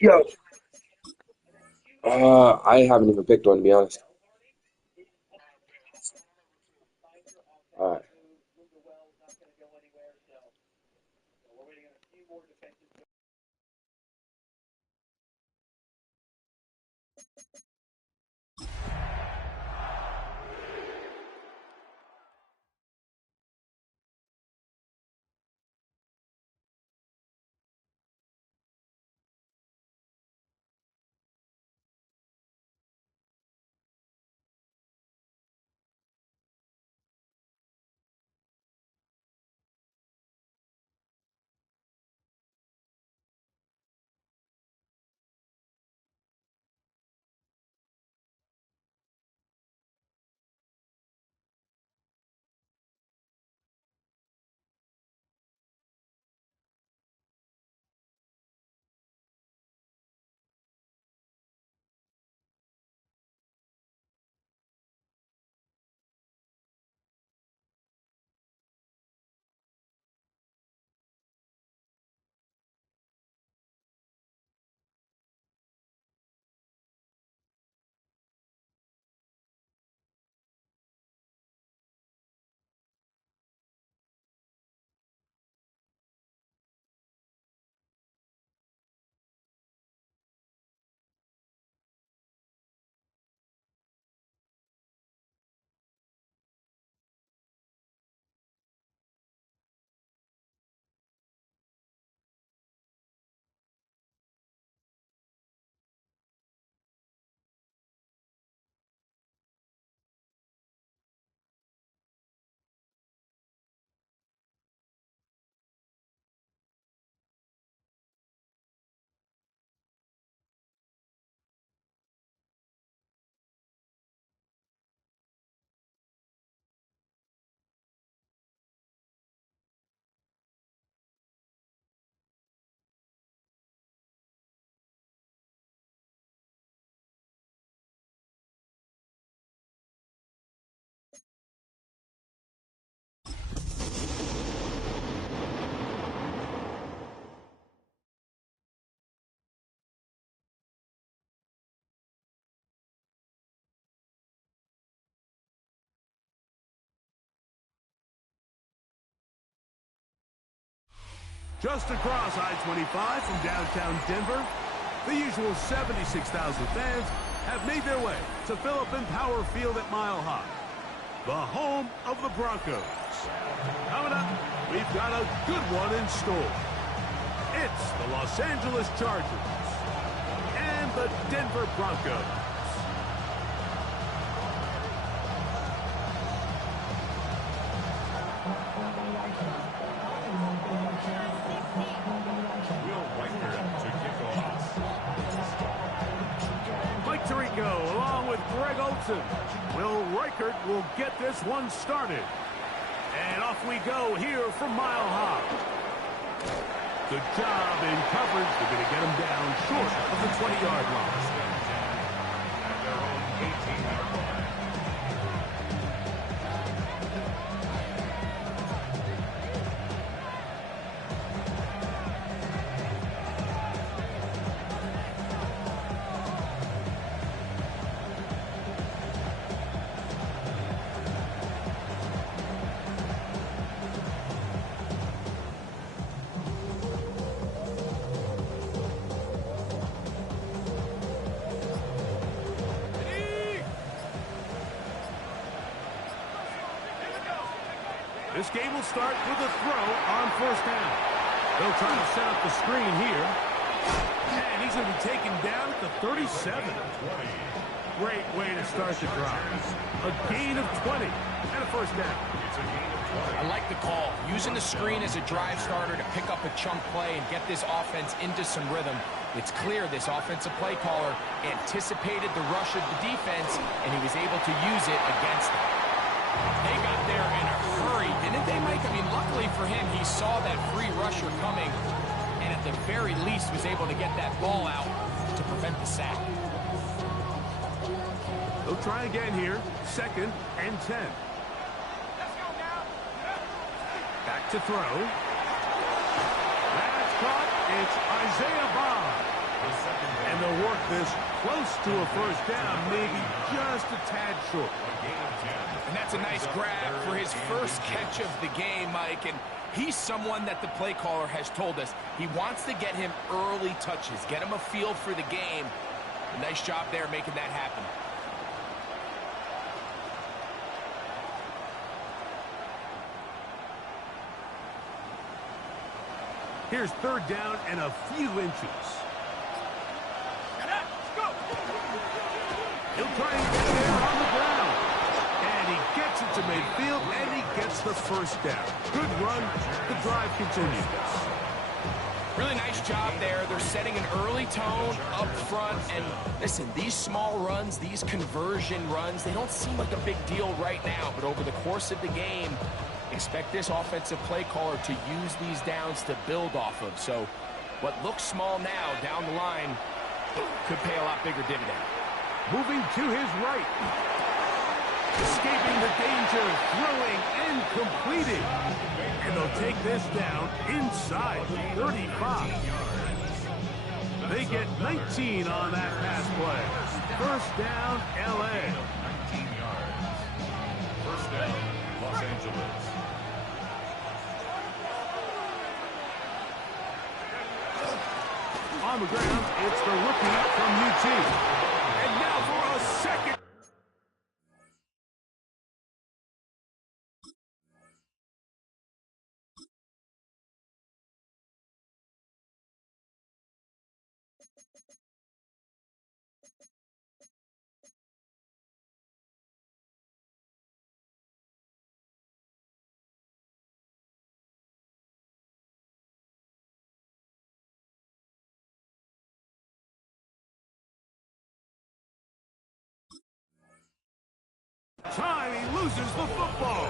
Yo, I haven't even picked one to be honest. All right. Just across I-25 from downtown Denver, the usual 76,000 fans have made their way to Philip Power Field at Mile High, the home of the Broncos. Coming up, we've got a good one in store. It's the Los Angeles Chargers and the Denver Broncos. Mike Tirico along with Greg Olsen. Will Reichert will get this one started. And off we go here from Mile High. Good job in coverage. They're going to get him down short of the 20-yard line. This game will start with a throw on first down. They'll try to set up the screen here. And he's going to be taken down at the 37. Great way to start the drive. A gain of 20 and a first down. I like the call. Using the screen as a drive starter to pick up a chunk play and get this offense into some rhythm. It's clear this offensive play caller anticipated the rush of the defense, and he was able to use it against them. They got there in a hurry, didn't they, Mike? I mean, luckily for him, he saw that free rusher coming, and at the very least was able to get that ball out to prevent the sack. They'll try again here. 2nd and 10. Back to throw. That's caught. It's Isaiah Bond. And they'll work this close to a first down, maybe just a tad short. And that's a nice grab for his first catch of the game, Mike. And he's someone that the play caller has told us he wants to get him early touches, get him a feel for the game. Nice job there making that happen. Here's third down and a few inches. He'll try and get there on the ground. And he gets it to midfield, and he gets the first down. Good run. The drive continues. Really nice job there. They're setting an early tone up front. And listen, these small runs, these conversion runs, they don't seem like a big deal right now. But over the course of the game, expect this offensive play caller to use these downs to build off of. So what looks small now down the line could pay a lot bigger dividend. Moving to his right. Escaping the danger, throwing and completing. And they'll take this down inside 35. They get 19 on that pass play. First down, L.A. 19 yards. First down, Los Angeles. On the ground, it's the rookie from UT. And now for a second. Time, he loses the football.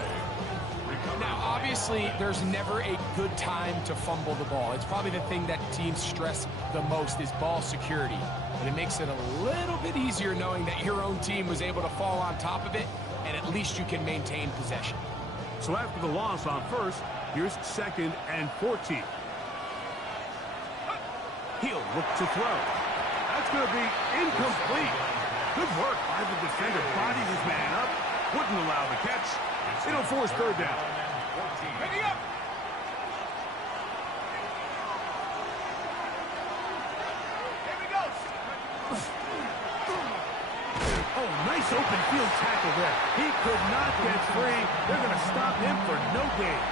Now, obviously, there's never a good time to fumble the ball. It's probably the thing that teams stress the most is ball security. But it makes it a little bit easier knowing that your own team was able to fall on top of it, and at least you can maintain possession. So after the loss on first, here's second and 14. He'll look to throw. That's going to be incomplete. Good work by the defender. Bodied his man up. Wouldn't allow the catch. It'll force third down. Picking up. Here we go. Oh, nice open field tackle there. He could not get free. They're going to stop him for no gain.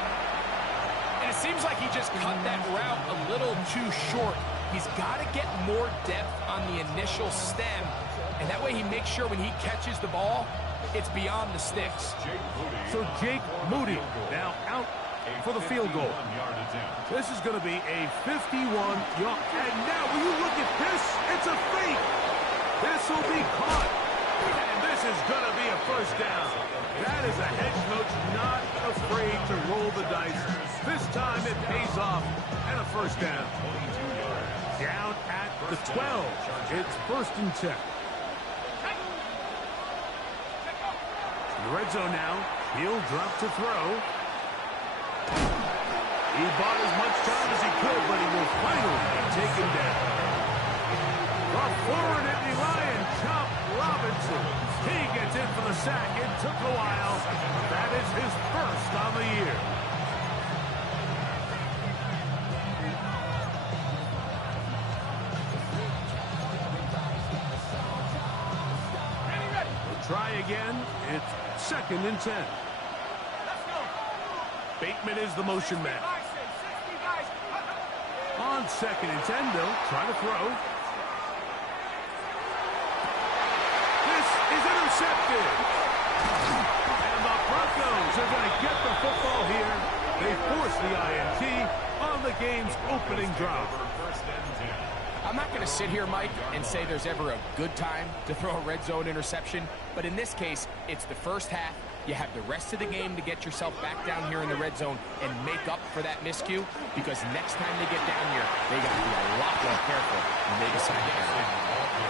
And it seems like he just cut that route a little too short. He's got to get more depth on the initial stem, and that way he makes sure when he catches the ball, it's beyond the sticks. So Jake Moody now out for the field goal. This is going to be a 51-yard. And now, will you look at this? It's a fake. This will be caught. And this is going to be a first down. That is a head coach not afraid to roll the dice. This time it pays off and a first down. Down at the 12. It's first and 10. In the red zone now. He'll drop to throw. He bought as much time as he could, but he will finally be taken down. The forward Nittany Lion, Chop Robinson. He gets in for the sack. It took a while. That is his first on the year. Try again. It's second and 10. Bateman is the motion man. On second and 10, they'll try to throw. This is intercepted. And the Broncos are going to get the football here. They force the INT on the game's opening drive. I'm not going to sit here, Mike, and say there's ever a good time to throw a red zone interception, but in this case, it's the first half. You have the rest of the game to get yourself back down here in the red zone and make up for that miscue, because next time they get down here, they got to be a lot more careful when they decide to air it.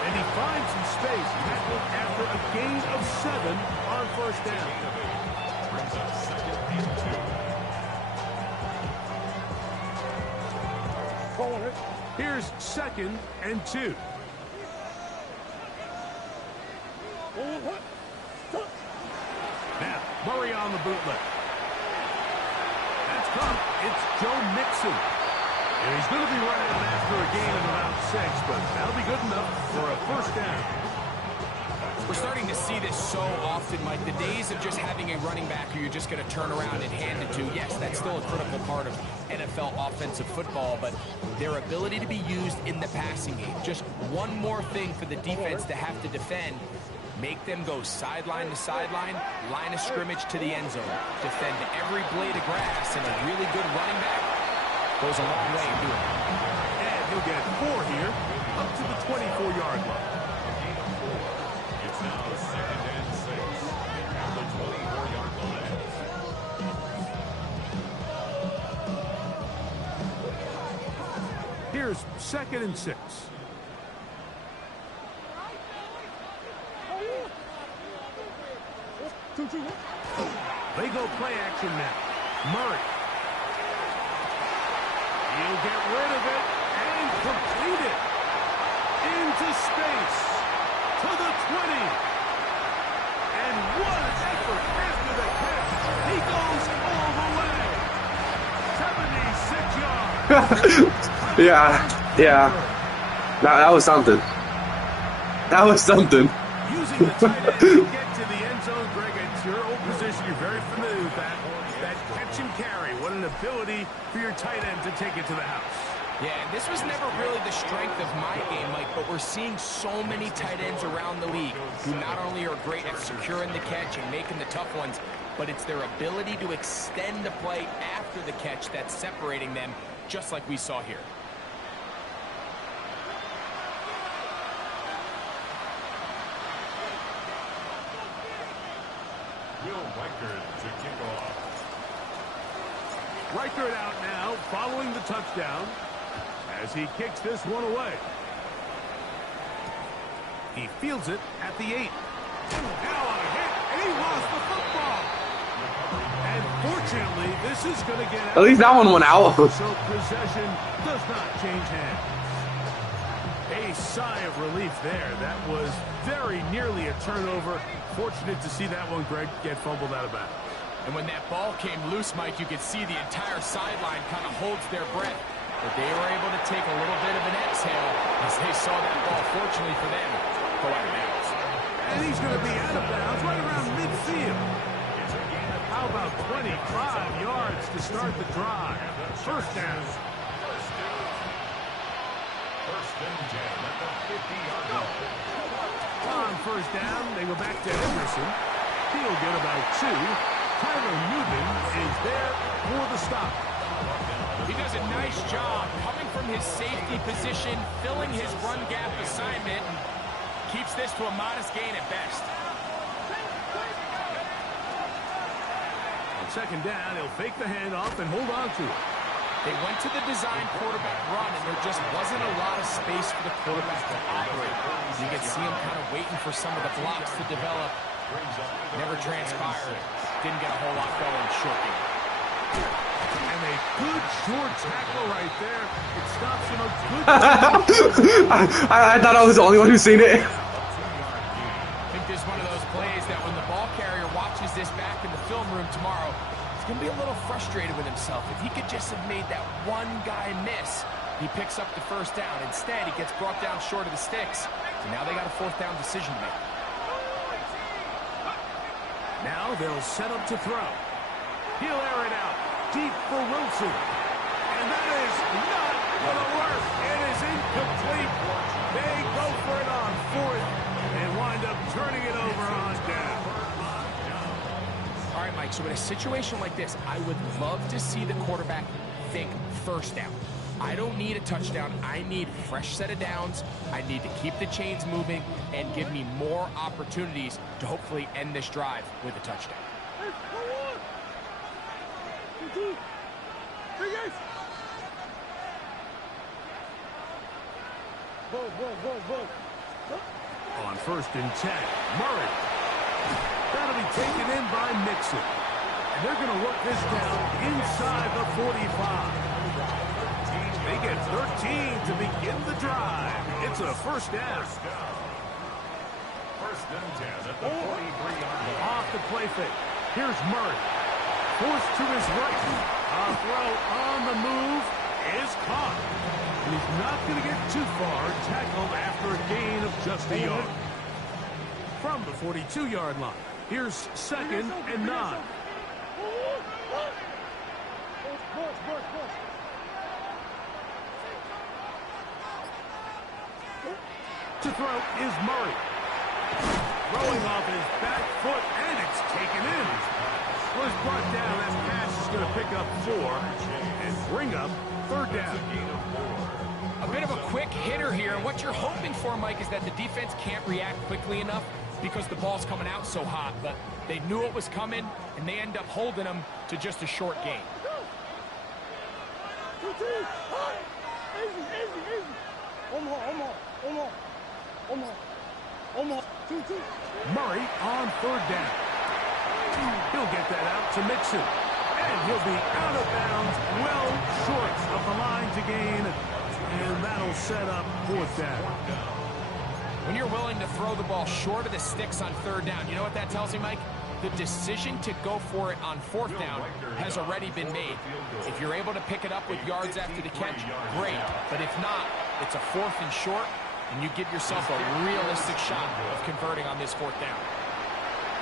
And he finds some space after a gain of 7 on first down. Brings up second and 2. Here's 2nd and 2. Now, Murray on the bootleg. That's caught. It's Joe Mixon. And he's going to be running out after a gain of about 6, but that'll be good enough for a first down. We're starting to see this so often, Mike. The days of just having a running back who you're just going to turn around and hand it to, yes, that's still a critical part of NFL offensive football, but their ability to be used in the passing game, just one more thing for the defense to have to defend, make them go sideline to sideline, line of scrimmage to the end zone, defend every blade of grass, and a really good running back goes a long way in doing it. And he'll get 4 here, up to the 24-yard line. It's now 2nd and 6 at the 24-yard line. Here's 2nd and 6. They go play action now. Murray. He'll get rid of it and complete it. Into space. To the 20. And what an effort after the catch. He goes all the way. 76 yards. Yeah. That was something. That was something. Using the tight end to get to the end zone, Greg, it's your old position. You're very familiar with that. That catch and carry. What an ability for your tight end to take it to the house. Yeah, this was never really the strength of my game, Mike, but we're seeing so many tight ends around the league who not only are great at securing the catch and making the tough ones, but it's their ability to extend the play after the catch that's separating them, just like we saw here. Will Reichard to kick off. Reichard out now, following the touchdown, as he kicks this one away. He fields it at the 8. Now on a hit, and he lost the football. And fortunately, this is going to get out. At least that one went out. So possession does not change hands. A sigh of relief there. That was very nearly a turnover. Fortunate to see that one, Greg, get fumbled out of bounds. And when that ball came loose, Mike, you could see the entire sideline kind of holds their breath. But they were able to take a little bit of an exhale as they saw that ball, fortunately for them, go out of bounds. And he's going to be out of bounds right around midfield. How about 25 yards to start the drive? First down. First and 10 at the 50-yard line. On first down, they go back to Henderson. He'll get about 2. Tyler Newman is there for the stop. He does a nice job coming from his safety position, filling his run gap assignment, and keeps this to a modest gain at best. On second down, he'll fake the handoff and hold on to it. They went to the design quarterback run, and there just wasn't a lot of space for the quarterback to operate. You could see him kind of waiting for some of the blocks to develop. Never transpired. Didn't get a whole lot going short game. And a good short tackle right there. It stops him a good I thought I was the only one who's seen it. I think this is one of those plays that when the ball carrier watches this back in the film room tomorrow, he's going to be a little frustrated with himself. If he could just have made that one guy miss, he picks up the first down. Instead, he gets brought down short of the sticks. So now they got a fourth down decision to make. Now they'll set up to throw. He'll air it out deep for Wilson. And that is not going to work. It is incomplete. They go for it on 4th and wind up turning it over on down. All right, Mike, so in a situation like this, I would love to see the quarterback think first down. I don't need a touchdown. I need a fresh set of downs. I need to keep the chains moving and give me more opportunities to hopefully end this drive with a touchdown. On first and 10, Murray. That'll be taken in by Mixon. And they're going to work this down inside the 45. They They get 13 to begin the drive. It's a first down. First and 10 at the 43-yard line. Off the play fake. Here's Murray. Forced to his right. A throw on the move is caught. And he's not going to get too far. Tackled after a gain of just a yard. From the 42-yard line, here's 2nd and 9. To throw is Murray. Throwing off his back foot, and it's taken in. Was brought down. That pass is going to pick up 4 and bring up 3rd down. A bit of a quick hitter here. What you're hoping for, Mike, is that the defense can't react quickly enough because the ball's coming out so hot. But they knew it was coming, and they end up holding them to just a short gain. Murray on 3rd down. He'll get that out to Mixon. And he'll be out of bounds, well short of the line to gain. And that'll set up 4th down. When you're willing to throw the ball short of the sticks on 3rd down, you know what that tells me, Mike? The decision to go for it on 4th down has already been made. If you're able to pick it up with yards after the catch, great. But if not, it's a 4th and short, and you give yourself a realistic shot of converting on this 4th down.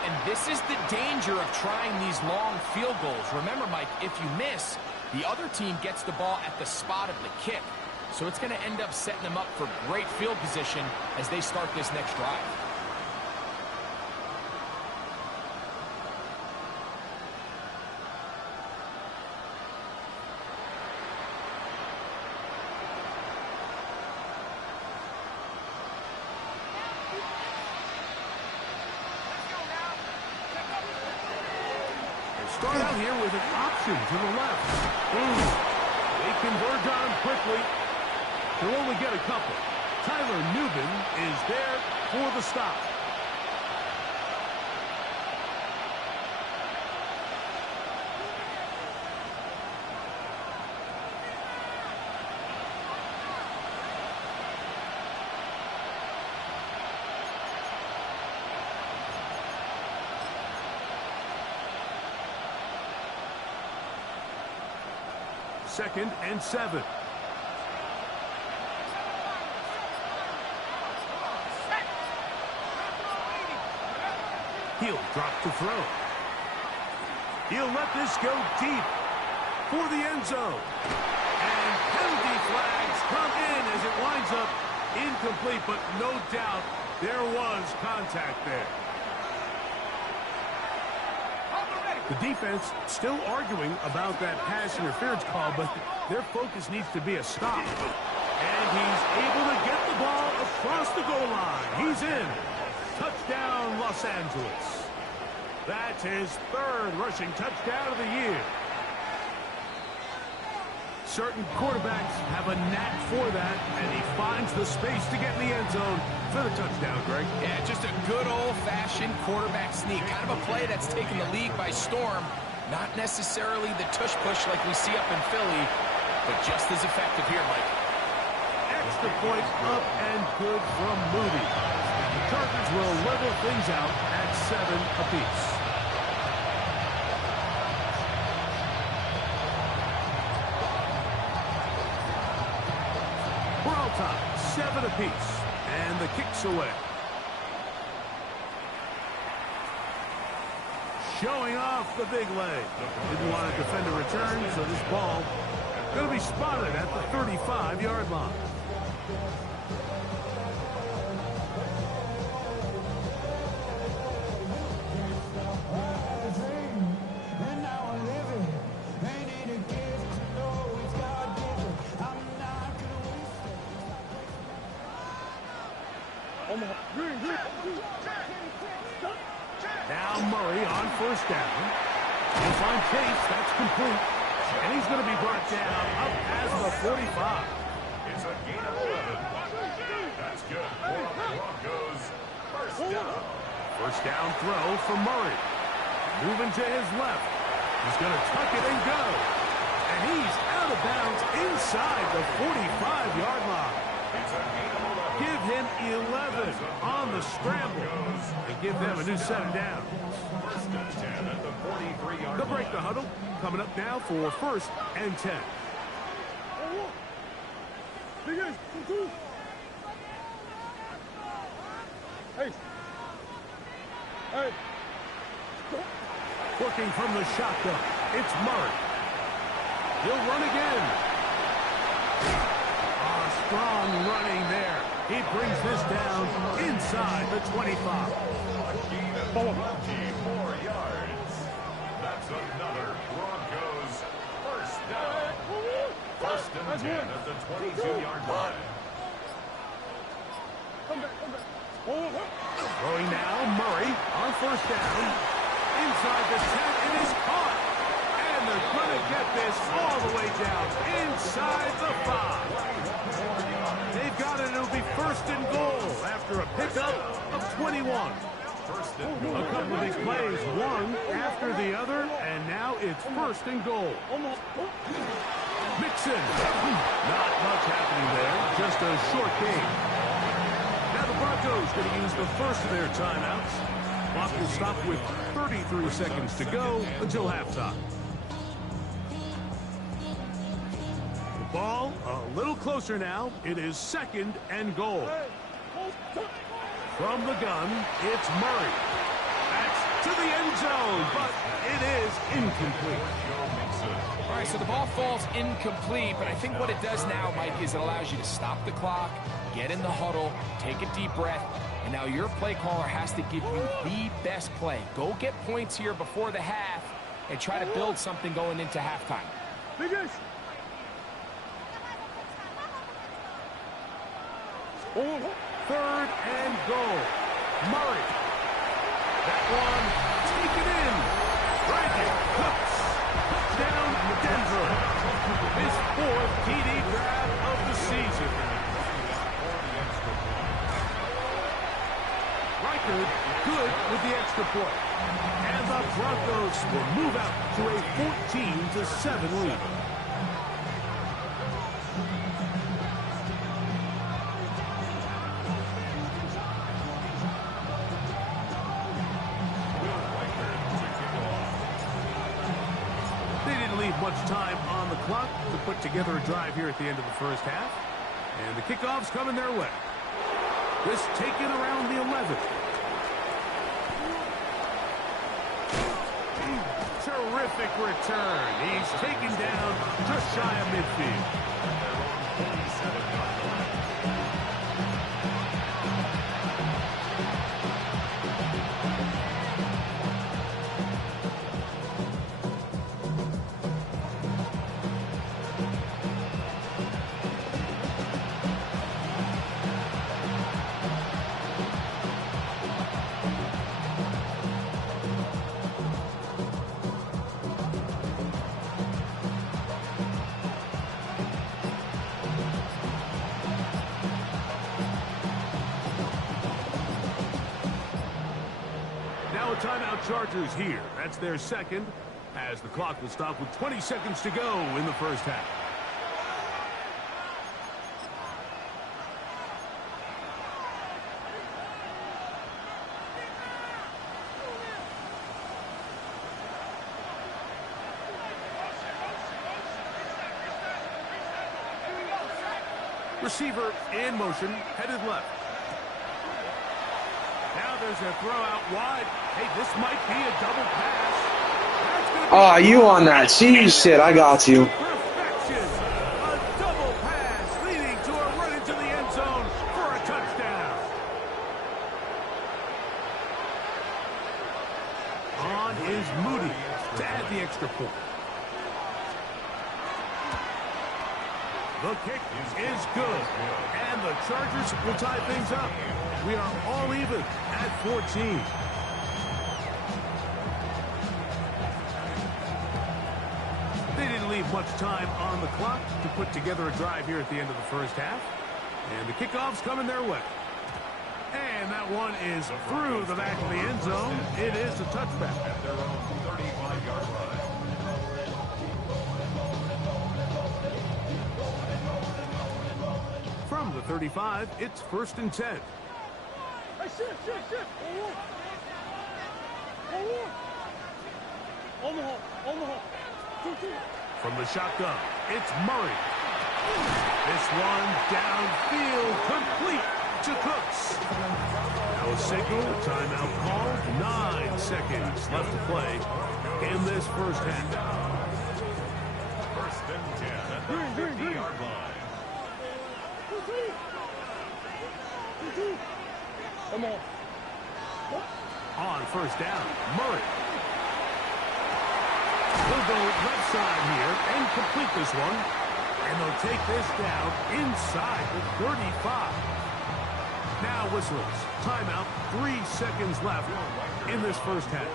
And this is the danger of trying these long field goals. Remember, Mike, if you miss, the other team gets the ball at the spot of the kick. So it's going to end up setting them up for great field position as they start this next drive. Start out here with an option to the left. They converge on him quickly. He'll only get a couple. Tyler Nubin is there for the stop. Second and 7. He'll drop to throw. He'll let this go deep for the end zone. And penalty flags come in as it winds up incomplete, but no doubt there was contact there. The defense still arguing about that pass interference call, but their focus needs to be a stop. And he's able to get the ball across the goal line. He's in. Touchdown, Los Angeles. That's his 3rd rushing touchdown of the year. Certain quarterbacks have a knack for that, and he finds the space to get in the end zone for the touchdown, Greg. Yeah, just a good old-fashioned quarterback sneak. Kind of a play that's taken the league by storm. Not necessarily the tush-push like we see up in Philly, but just as effective here, Mike. Extra point up and good from Moody. The Chargers will level things out at 7 apiece. We're all tied, 7 apiece, and the kick's away. Showing off the big leg. Didn't want to defend a return, so this ball going to be spotted at the 35-yard line. Now Murray on 1st down. He'll find Chase. That's complete. And he's going to be brought down up as the 45. It's a gain of 11. That's good for Broncos. First down. First down throw for Murray. Moving to his left. He's going to tuck it and go. And he's out out of bounds inside the 45-yard line. Give him 11 on the scramble and give them a new set of downs. First and 10 at the 43-yard They'll break the huddle. Coming up now for 1st and 10. Working from the shotgun, it's Murray. He'll run again. Strong running there. He brings this down inside the 25. 24 yards. That's another Broncos first down. First and 10 at the 22-yard line. Throwing now, Murray on 1st down. Inside the 10, it is caught. And they're going to get this all the way down inside the 5. They've got it. It'll be 1st and goal after a pickup of 21. A couple of big plays, one after the other, and now it's 1st and goal. Mixon. Not much happening there, just a short game. Now the Broncos going to use the first of their timeouts. Clock will stop with 33 seconds to go until halftime. The ball a little closer now. It is 2nd and goal. From the gun, it's Murray. That's to the end zone, but it is incomplete. All right, so the ball falls incomplete, but I think what it does now, Mike, is it allows you to stop the clock, get in the huddle, take a deep breath, and now your play caller has to give you the best play. Go get points here before the half and try to build something going into halftime. 3rd and goal. Murray. That one taken in. Brandon Cooks. Touchdown, Denver. His 4th TD grab of the season. Reichard good with the extra point. And the Broncos will move out to a 14-7 lead. Much time on the clock to put together a drive here at the end of the first half. And the kickoff's coming their way. This taken around the 11. Terrific return. He's taken down just shy of midfield. Timeout Chargers here. That's their 2nd, as the clock will stop with 20 seconds to go in the first half. Receiver in motion, headed left. Now there's a throw out wide. Hey, this might be a double pass. Ah, you on that cheese shit. I got you. Perfection. A double pass leading to a run into the end zone for a touchdown. On is Moody to add the extra point. The kick is good. And the Chargers will tie things up. We are all even at 14. They didn't leave much time on the clock to put together a drive here at the end of the first half. And the kickoff's coming their way. And that one is through the back of the end zone. It is a touchback. At their own 35-yard line. From the 35, it's 1st and 10. From the shotgun, it's Murray. This one downfield, complete to Cooks. Now a signal, timeout called. 9 seconds left to play in this first half. 1st and 10 at the 50-yard line. On 1st down, Murray. He'll go left side here and complete this one. And they'll take this down inside the 35. Now whistles. Timeout. 3 seconds left in this first half.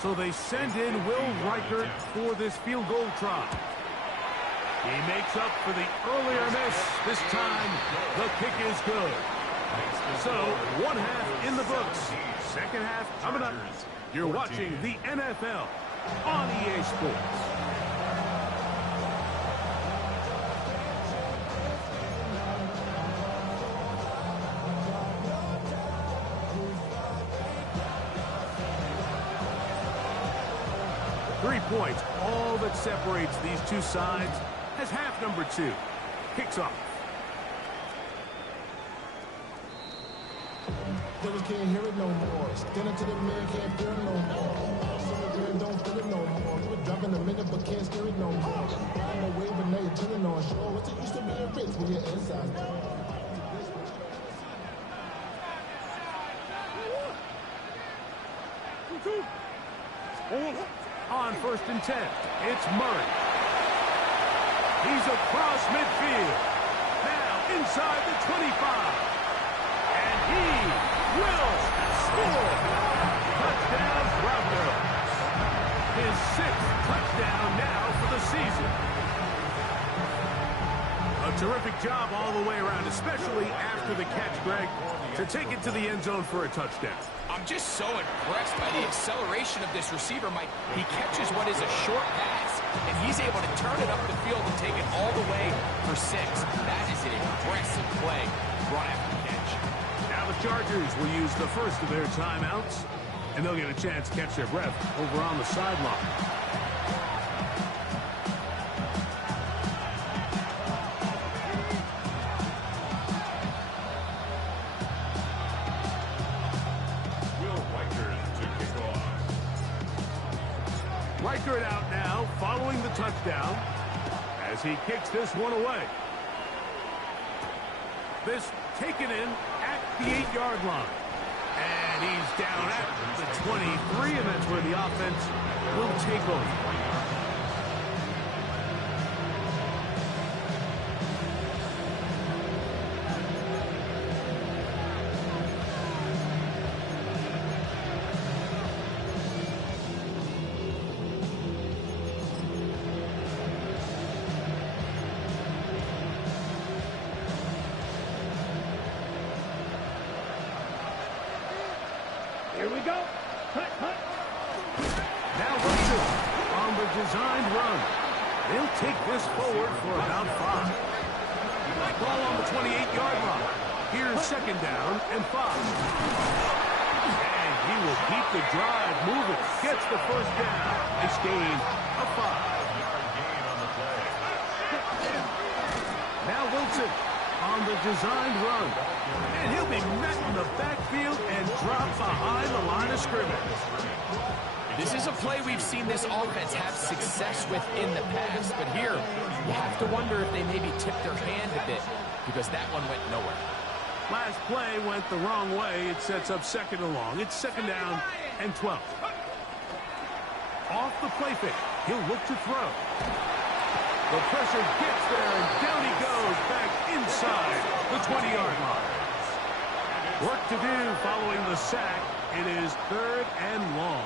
So they send in Will Reichert for this field goal try. He makes up for the earlier miss. This time, the kick is good. So, 1 half in the books. Second half coming up. You're watching the NFL on EA Sports. Points, all that separates these two sides as half number 2 kicks off. Brothers can't hear it no more. Standing to the man can't feel it no more. Some don't feel it no more. You were dropping a minute but can't steer it no more. Flying away but now you're chilling on shore. What's it used to being rich when you're inside? On 1st and 10, it's Murray. He's across midfield. Now inside the 25. And he will score. Touchdown, Broncos. His 6th touchdown now for the season. A terrific job all the way around, especially after the catch, Greg, to take it to the end zone for a touchdown. I'm just so impressed by the acceleration of this receiver, Mike. He catches what is a short pass, and he's able to turn it up the field and take it all the way for 6. That is an impressive play right after the catch. Now the Chargers will use the first of their timeouts, and they'll get a chance to catch their breath over on the sideline. Reichert out now, following the touchdown, as he kicks this one away. This taken in at the 8-yard line. And he's down at the 23, and that's where the offense will take over. Here we go. Now Wilson on the designed run. They'll take this forward for about 5. Ball on the 28-yard line. Here's 2nd down and 5. And he will keep the drive moving. Gets the 1st down. It's gain of 5. Now Wilson on the designed run. And he'll be met in the backfield and dropped behind the line of scrimmage. This is a play we've seen this offense have success with in the past, but here you have to wonder if they maybe tipped their hand a bit because that one went nowhere. Last play went the wrong way. It sets up 2nd and long. It's 2nd down and 12. Off the play fake. He'll look to throw. The pressure gets there, and down he goes back inside the 20-yard line. Work to do following the sack. It is 3rd and long.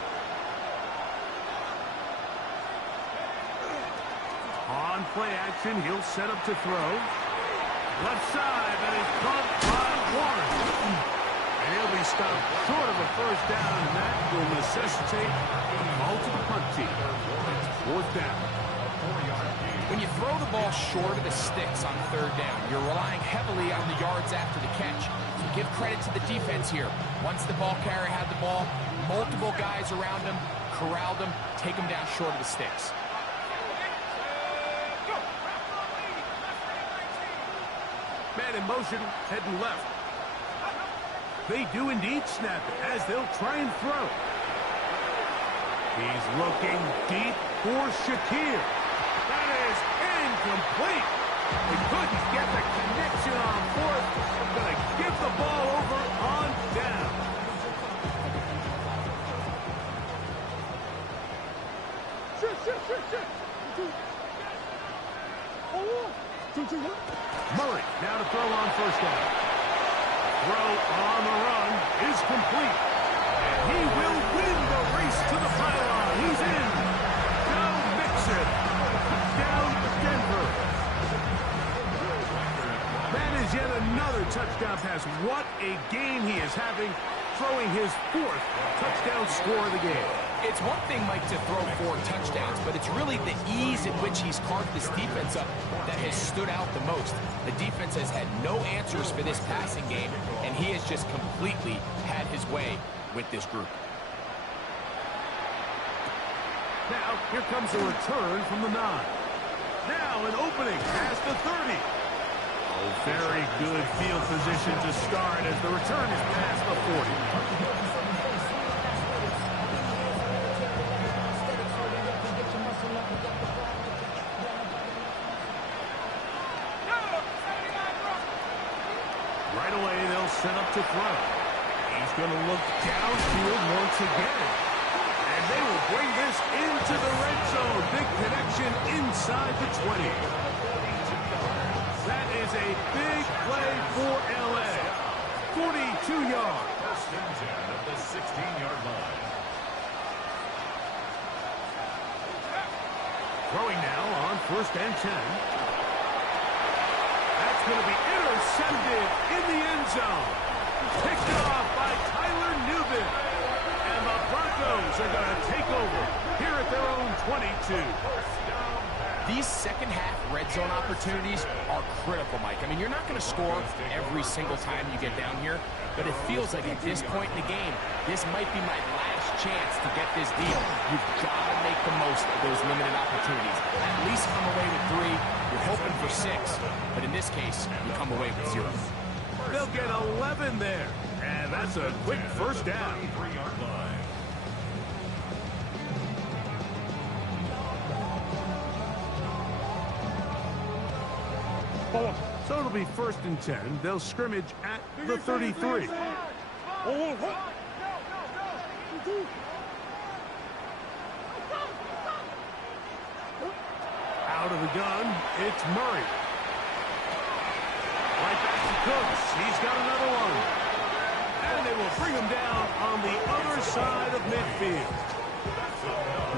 On play action, he'll set up to throw. Left side, and is caught by Warren. And he'll be stopped short of a 1st down, and that will necessitate a call to the punt team. 4th down. When you throw the ball short of the sticks on third down, you're relying heavily on the yards after the catch. So give credit to the defense here. Once the ball carrier had the ball, multiple guys around him, corralled him, take him down short of the sticks. Man in motion, heading left. They do indeed snap it as they'll try and throw. He's looking deep for Shakir. That is incomplete. He couldn't get the connection on fourth. Going to give the ball over on down. Murray now to throw on first down. Throw on the run is complete. And he will win the race to the pylon. He's in. Now Mixon. Down Denver. That is yet another touchdown pass. What a game he is having, throwing his fourth touchdown score of the game. It's one thing, Mike, to throw 4 touchdowns, but it's really the ease in which he's carved this defense up that has stood out the most. The defense has had no answers for this passing game, and he has just completely had his way with this group. Now, here comes a return from the 9. Now an opening past the 30. Oh, very good field position to start as the return is past the 40. Right away, they'll set up to throw. He's going to look downfield once again. And they will bring this into the red zone. Big connection inside the 20. That is a big play for L.A. 42 yards. First and 10 at the 16-yard line. Throwing now on first and 10. That's going to be intercepted in the end zone. Picked off by Tyler Nubin. And the Broncos are going to take over here at their own 22. These second-half red zone opportunities are critical, Mike. I mean, you're not going to score every single time you get down here, but it feels like at this point in the game, this might be my last chance to get this deal. You've got to make the most of those limited opportunities. At least come away with 3. You're hoping for 6, but in this case, you come away with 0. They'll get 11 there, and that's a quick first down. 3-yard line. So it'll be first and 10. They'll scrimmage at the 33. Out of the gun, it's Murray. Right back to Cooks. He's got another one. And they will bring him down on the other side of midfield.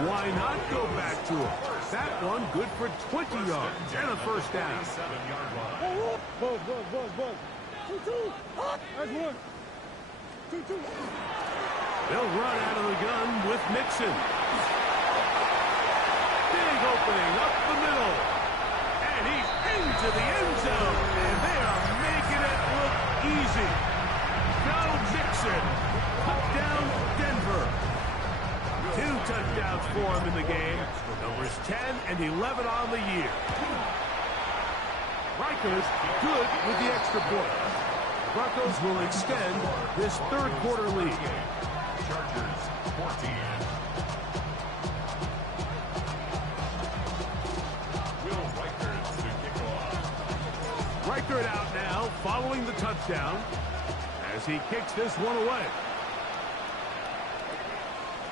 Why not go back to him? That one good for 20 yards and a first down. 7-yard line. They'll run out of the gun with Mixon. Big opening up the middle. And he's into the end zone. And they are making it look easy. Now Mixon. Touchdown Denver. 2 touchdowns for him in the game. Numbers 10 and 11 on the year. Rikers good with the extra point. The Broncos will extend this third quarter lead. Chargers 14. Will Reichert to kick off. Reichert out now following the touchdown as he kicks this one away.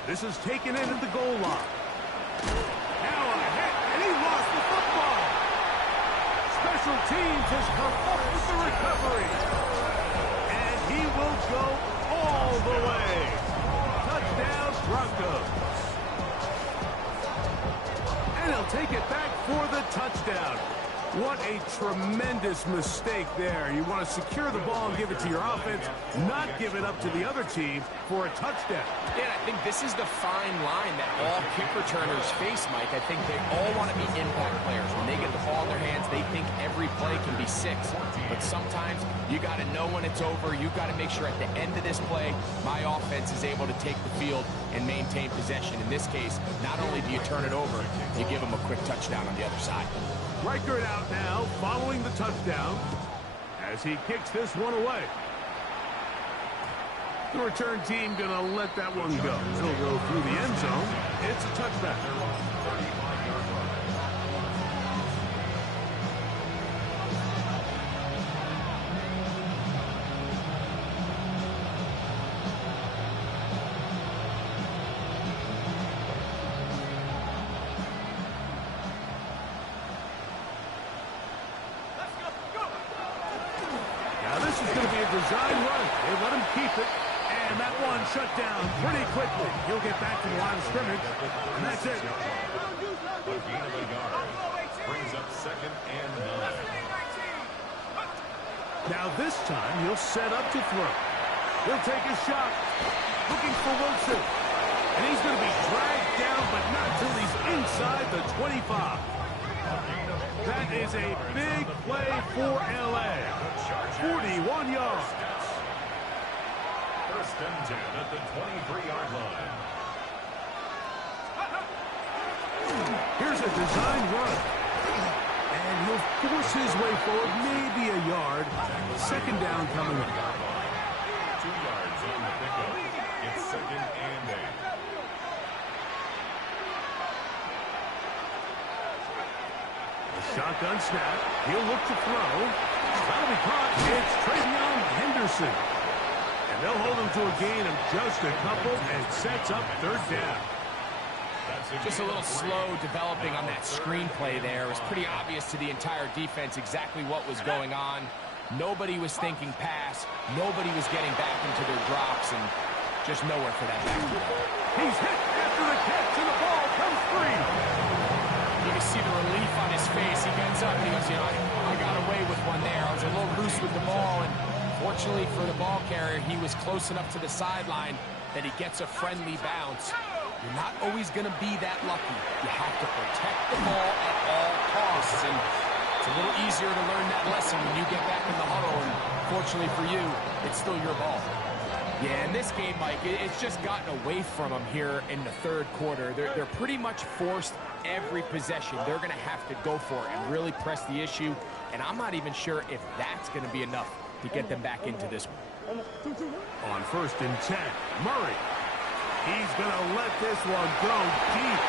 This is taken in at the goal line. Now a hit, and he lost the football. Special teams has come up with the recovery. And he will go all the way. Touchdown Broncos. And he'll take it back for the touchdown. What a tremendous mistake there. You want to secure the ball and give it to your offense, not give it up to the other team for a touchdown. Yeah, I think this is the fine line that all kick returners face, Mike. I think they all want to be impact players. When they get the ball in their hands, they think every play can be 6. But sometimes you got to know when it's over. You got to make sure at the end of this play, my offense is able to take the field and maintain possession. In this case, not only do you turn it over, you give them a quick touchdown on the other side. Reichert out now, following the touchdown, as he kicks this one away. The return team gonna let that one go. It'll go through the end zone. It's a touchback. Now this is gonna be a design run. They let him keep it. And that one shut down pretty quickly. He'll get back to the line of scrimmage, and that's it. A gain of a yard. Brings up 2nd and 9. Now this time he'll set up to throw. He'll take a shot, looking for Wilson. And he's going to be dragged down, but not till he's inside the 25. That is a big play for LA. 41 yards. 1st and 10 at the 23-yard line. Here's a design run. And he'll force his way forward, maybe a yard. 2nd down coming up. 2 yards on the pickup. It's 2nd and 8. Shotgun snap. He'll look to throw. That'll be caught. It's Travion Henderson. And they'll hold him to a gain of just a couple and sets up 3rd down. Just a little slow developing on that screenplay there. It was pretty obvious to the entire defense exactly what was going on. Nobody was thinking pass. Nobody was getting back into their drops, and just nowhere for that back. He's hit after the catch, and the ball comes free. You can see the relief on his face. He gets up and he goes, you know, I got away with one there. I was a little loose with the ball, and fortunately for the ball carrier, he was close enough to the sideline that he gets a friendly bounce. You're not always going to be that lucky. You have to protect the ball at all costs, and it's a little easier to learn that lesson when you get back in the huddle, and fortunately for you, it's still your ball. Yeah, in this game, Mike, it's just gotten away from them here in the 3rd quarter. They're pretty much forced every possession. They're going to have to go for it and really press the issue, and I'm not even sure if that's going to be enough to get them back into this one. On 1st and 10, Murray. He's going to let this one go deep.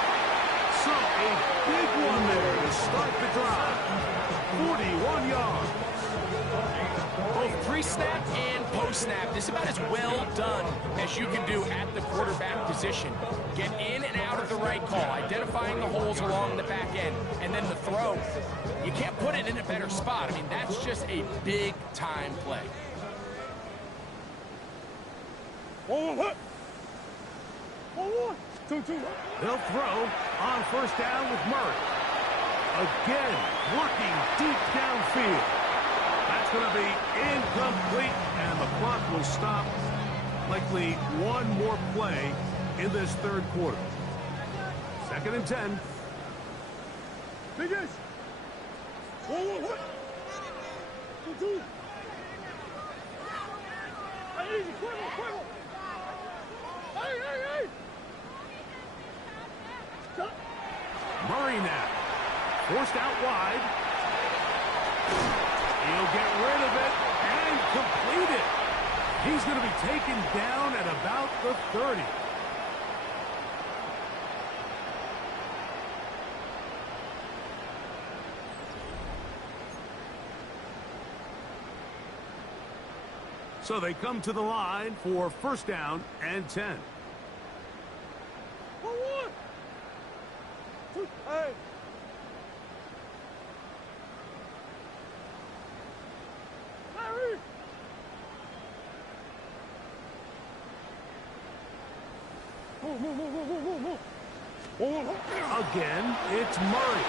So a big one there to start the drive. 41 yards. Both pre-snap and post-snap, this is about as well done as you can do at the quarterback position. Get in and out of the right call, identifying the holes along the back end, and then the throw. You can't put it in a better spot. I mean, that's just a big-time play. They'll throw on 1st down with Murray. Again, working deep downfield. That's going to be incomplete, and the clock will stop. Likely one more play in this 3rd quarter. 2nd and 10. Biggest. Murray now. Forced out wide. He'll get rid of it and complete it. He's going to be taken down at about the 30. So they come to the line for 1st down and 10. Again, it's Murray.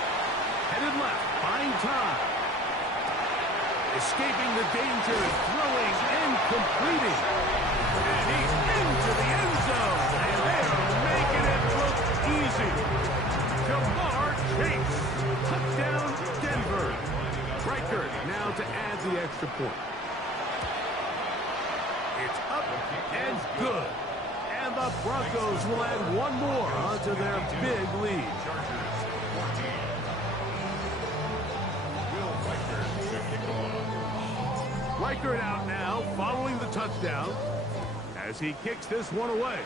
Headed left, buying time. Escaping the danger, throwing and completing. And he's into the end zone. And they're making it look easy. Jamar Chase. Touchdown, Denver. Reichert now to add the extra point. It's up and good. And the Broncos will add one more onto their big lead. Reichert out now, following the touchdown, as he kicks this one away.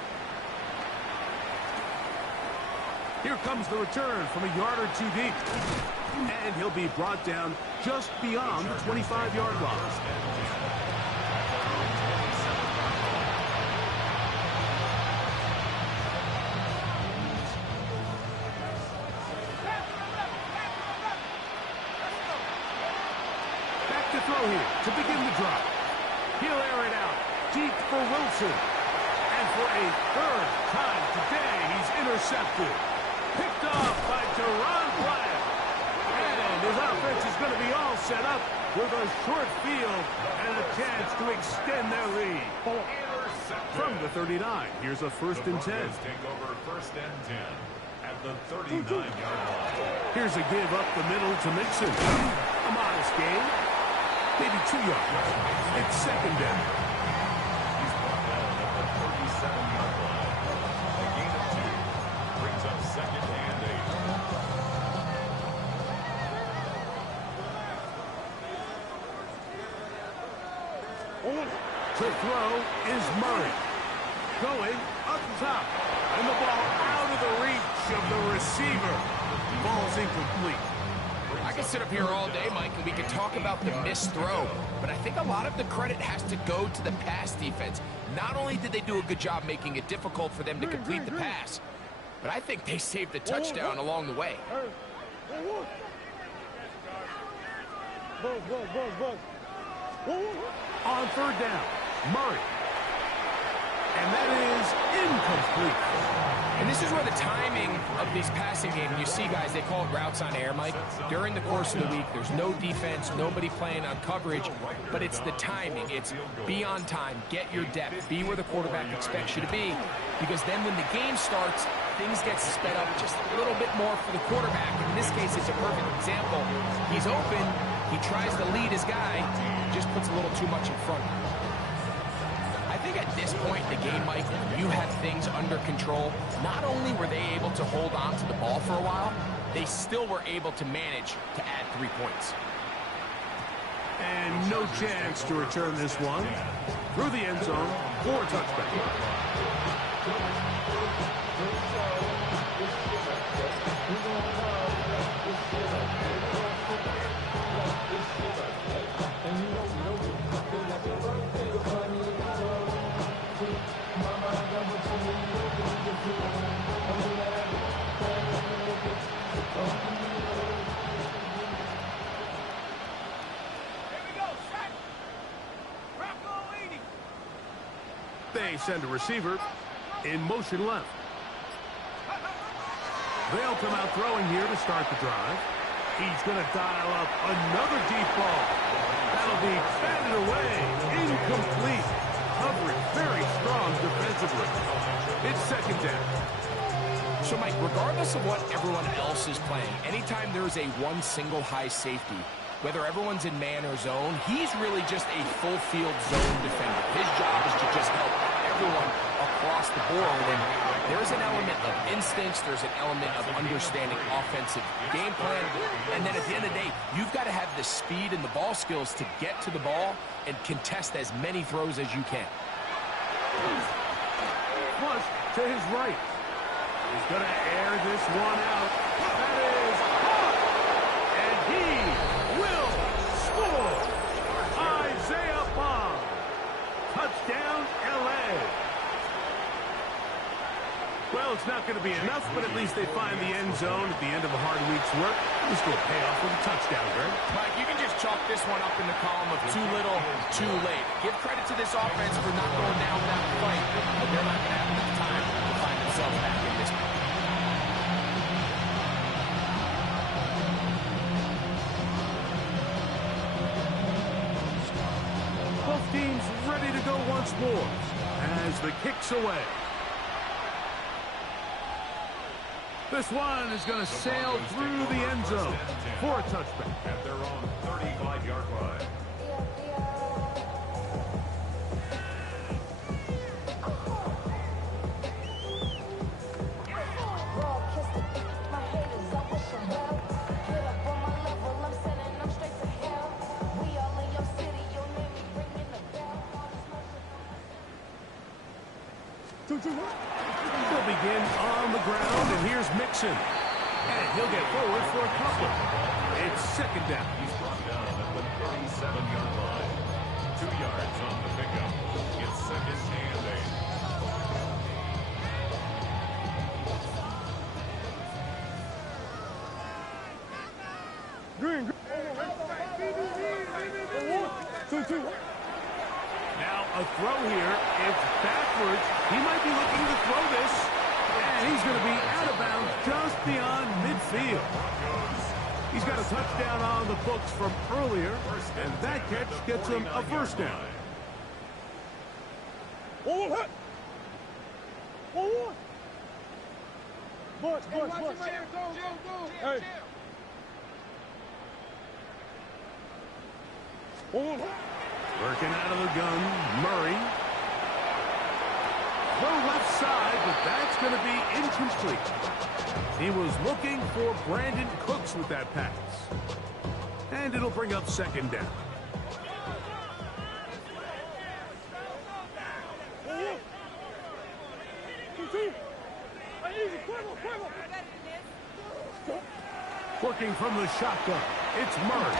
Here comes the return from a yard or two deep. And he'll be brought down just beyond the 25-yard line. To throw here to begin the drive. He'll air it out deep for Wilson. And for a third time today, he's intercepted. Picked off by Deron Bryant. And his offense is going to be all set up with a short field and a chance to extend their lead. From the 39, here's a 1st and 10. Take over 1st and 10 at the 39-yard line. Here's a give up the middle to Mixon. A modest gain. Maybe 2 yards. It's 2nd down. He's brought down at the 37-yard line. A gain of 2 brings up 2nd and 8. To throw is Murray. Going up top. And the ball out of the reach of the receiver. Ball's incomplete. I could sit up here all day, Mike, and we could talk about the missed throw, but I think a lot of the credit has to go to the pass defense. Not only did they do a good job making it difficult for them to complete the pass, but I think they saved the touchdown along the way. On 3rd down, Murray. And that is incomplete. And this is where the timing of this passing game, you see, guys, they call it routes on air, Mike. During the course of the week, there's no defense, nobody playing on coverage, but it's the timing. It's be on time, get your depth, be where the quarterback expects you to be, because then when the game starts, things get sped up just a little bit more for the quarterback. In this case, it's a perfect example. He's open, he tries to lead his guy, just puts a little too much in front of him. I think at this point in the game, Mike, you have things under control. Not only were they able to hold on to the ball for a while, they still were able to manage to add 3 points. And no chance to return this one. Through the end zone for a touchback. They send a receiver in motion left. They'll come out throwing here to start the drive. He's going to dial up another deep ball. That'll be batted away. Incomplete. Coverage very strong defensively. It's 2nd down. So, Mike, regardless of what everyone else is playing, anytime there's a one single high safety, whether everyone's in man or zone, he's really just a full field zone defender. His job is to just help everyone across the board. And there's an element of instincts, there's an element of understanding offensive game plan. And then at the end of the day, you've got to have the speed and the ball skills to get to the ball and contest as many throws as you can. Flush to his right. He's going to air this one out. That is caught. And he will score. Isaiah Bond. Touchdown, L.A. Well, it's not going to be enough, but at least they find the end zone at the end of a hard week's work. This will pay off with a touchdown, Greg. Mike, you can just chalk this one up in the column of too little, too late. Give credit to this offense for not going down without a fight, but they're not going to have enough time to find themselves back in this one. kicks away. This one is going to sail through the end zone for a touchback. At their own 35-yard line. They'll begin on the ground, and here's Mixon. And he'll get forward for a couple. It's second down. He's brought down at the 37-yard line. 2 yards on the pickup. It's second and 8. Now a throw here. It's backwards. He might be looking to throw this. And he's going to be out of bounds just beyond midfield. He's got a touchdown on the books from earlier, and that catch gets him a first down. Working out of the gun, Murray. Throw left side, but that's going to be incomplete. He was looking for Brandon Cooks with that pass. And it'll bring up second down. Working from the shotgun, it's Murray.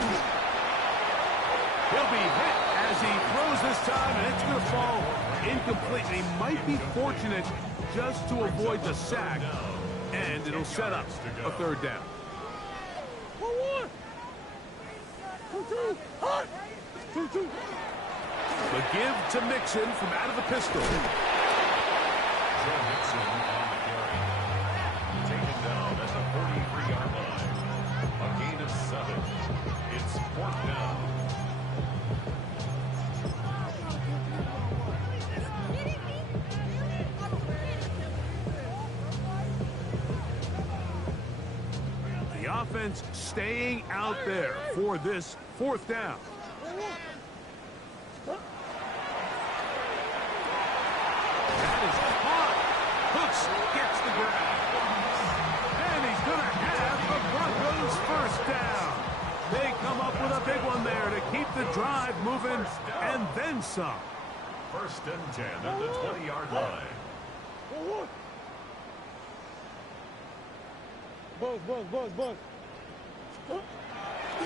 He'll be hit as he throws this time, and it's going to fall incomplete. He might be fortunate just to avoid the sack, and it'll set up a third down. The give to Mixon from out of the pistol. Joe Mixon on the carry. Taken down at the 43-yard line. A gain of 7. It's 4th down. The offense staying out there for this 4th down. That is caught. Hooks gets the grab. And he's going to have the Broncos first down. They come up with a big one there to keep the drive moving and then some. 1st and 10 at the 20-yard line.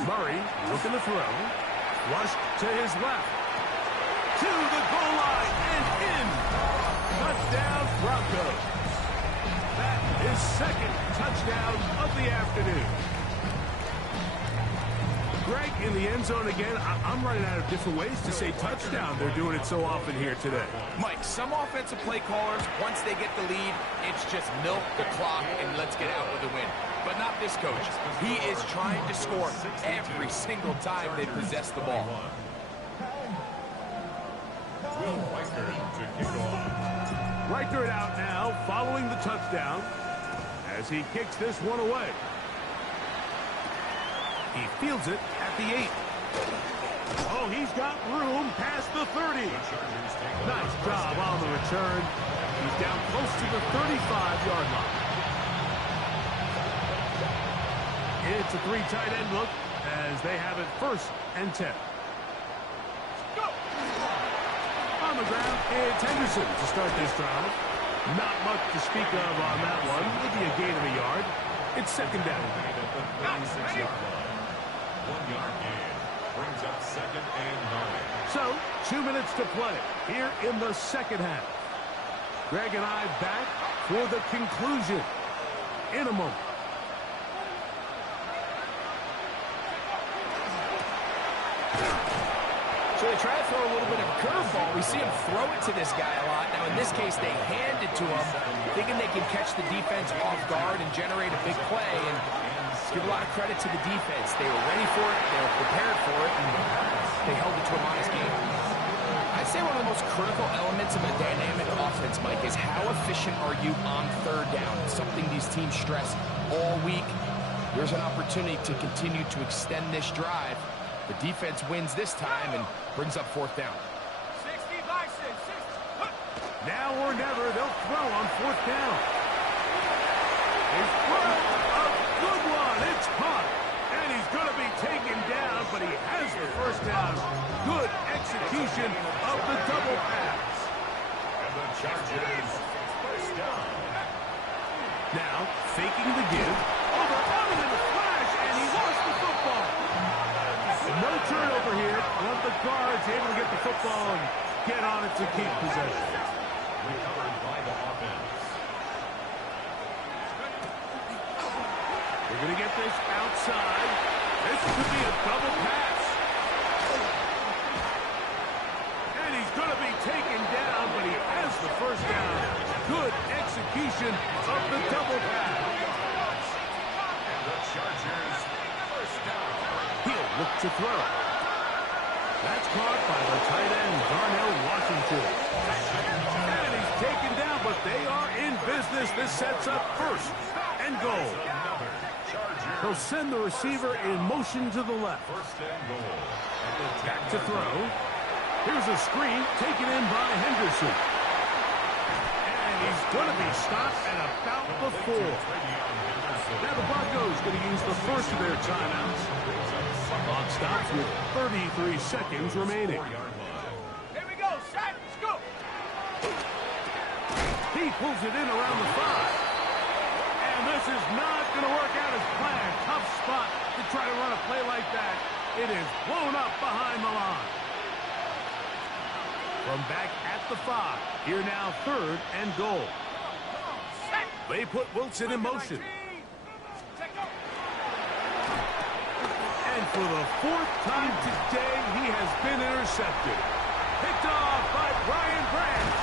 Murray looking to throw. Flushed to his left. To the goal line and in. Touchdown Broncos. That is second touchdown of the afternoon. Greg in the end zone again. I'm running out of different ways to say touchdown. They're doing it so often here today. Mike, some offensive play callers, once they get the lead, it's just milk the clock and let's get out with a win. But not this coach. He is trying to score every single time they possess the ball. Will Riker to kick off. Riker it out now, following the touchdown, as he kicks this one away. He fields it at the 8. Oh, he's got room past the 30. Nice job on the return. He's down close to the 35-yard line. It's a 3 tight end look as they have it 1st and 10. On the ground, it's Henderson to start this drive. Not much to speak of on that one. Maybe a gain of a yard. It's second down. 36-yard line. 1-yard gain. Brings up 2nd and 9. So, 2 minutes to play here in the second half. Greg and I back for the conclusion in a moment. So they try to throw a little bit of a curveball. We see him throw it to this guy a lot. Now, in this case, they hand it to him, thinking they can catch the defense off guard and generate a big play. And give a lot of credit to the defense. They were ready for it. They were prepared for it. And they held it to a modest game. I I'd say one of the most critical elements of a dynamic offense, Mike, is how efficient are you on third down? It's something these teams stress all week. There's an opportunity to continue to extend this drive. The defense wins this time and brings up fourth down. 60 by 6. Now or never, they'll throw on fourth down. His throw, a good one. It's caught. And he's going to be taken down, but he has the first down. Good execution of the double pass. And the Chargers first down. Now, faking the give. Over, running in the flash, and he lost the football. No turnover here. One of the guards able to get the football and get on it to keep possession. Recovered by the offense. They're going to get this outside. This could be a double pass. And he's going to be taken down, but he has the first down. Good execution of the double pass. And the Chargers first down. He'll look to throw. That's caught by the tight end, Darnell Washington. And he's taken down, but they are in business. This sets up first and goal. He'll send the receiver in motion to the left. First and goal. Back to throw. Here's a screen taken in by Henderson. And he's going to be stopped at about the 4. Now the Broncos going to use the first of their timeouts. Clock stops with 33 seconds remaining. Here we go, set, scoop. He pulls it in around the 5. And this is not going to work out as planned. Tough spot to try to run a play like that. It is blown up behind the line. From back at the 5. Here now, third and goal. They put Wilson in motion. And for the 4th time today, he has been intercepted. Picked off by Brian Branch.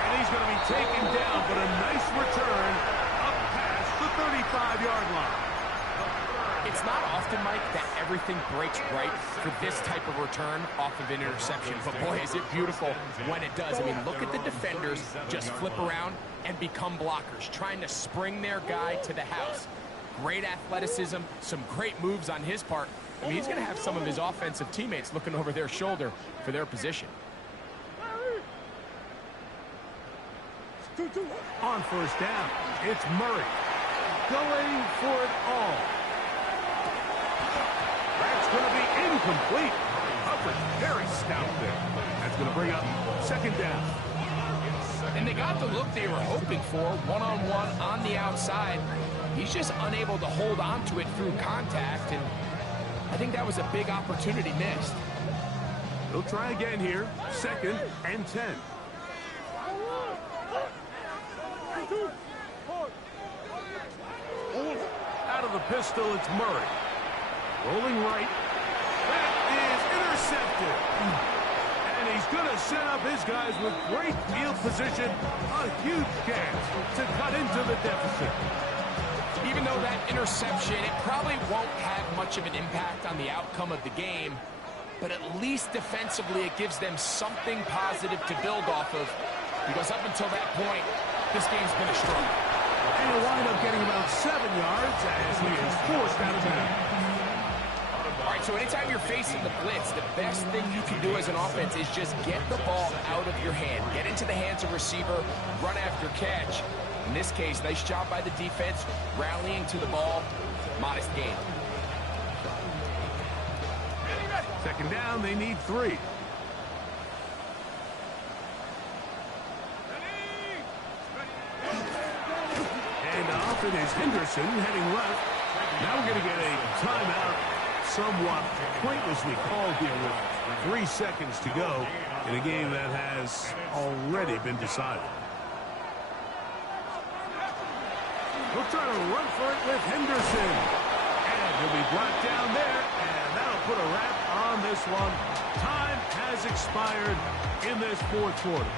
And he's going to be taken down, but a nice return up past the 35-yard line. It's not often, Mike, that everything breaks right for this type of return off of an interception. But boy, is it beautiful when it does. I mean, look at the defenders just flip around and become blockers, trying to spring their guy to the house. Great athleticism, some great moves on his part. I mean, he's going to have some of his offensive teammates looking over their shoulder for their position. On first down, it's Murray going for it all. That's going to be incomplete. Coverage very stout there. That's going to bring up second down. And they got the look they were hoping for, one-on-one on the outside. He's just unable to hold on to it through contact, and I think that was a big opportunity missed. They'll try again here, second and 10. Out of the pistol, it's Murray. Rolling right. That is intercepted. And he's going to set up his guys with great field position. A huge chance to cut into the deficit. Even though that interception, it probably won't have much of an impact on the outcome of the game, but at least defensively it gives them something positive to build off of, because up until that point, this game's been a struggle. And he'll wind up getting about 7 yards as he is forced out of bounds. All right, so anytime you're facing the blitz, the best thing you can do as an offense is just get the ball out of your hand. Get into the hands of receiver, run after catch. In this case, nice job by the defense, rallying to the ball. Modest gain. Second down, they need 3. And off it is Henderson heading left. Now we're going to get a timeout, somewhat pointlessly called here with 3 seconds to go in a game that has already been decided. We'll try to run for it with Henderson. And he'll be brought down there, and that'll put a wrap on this one. Time has expired in this 4th quarter.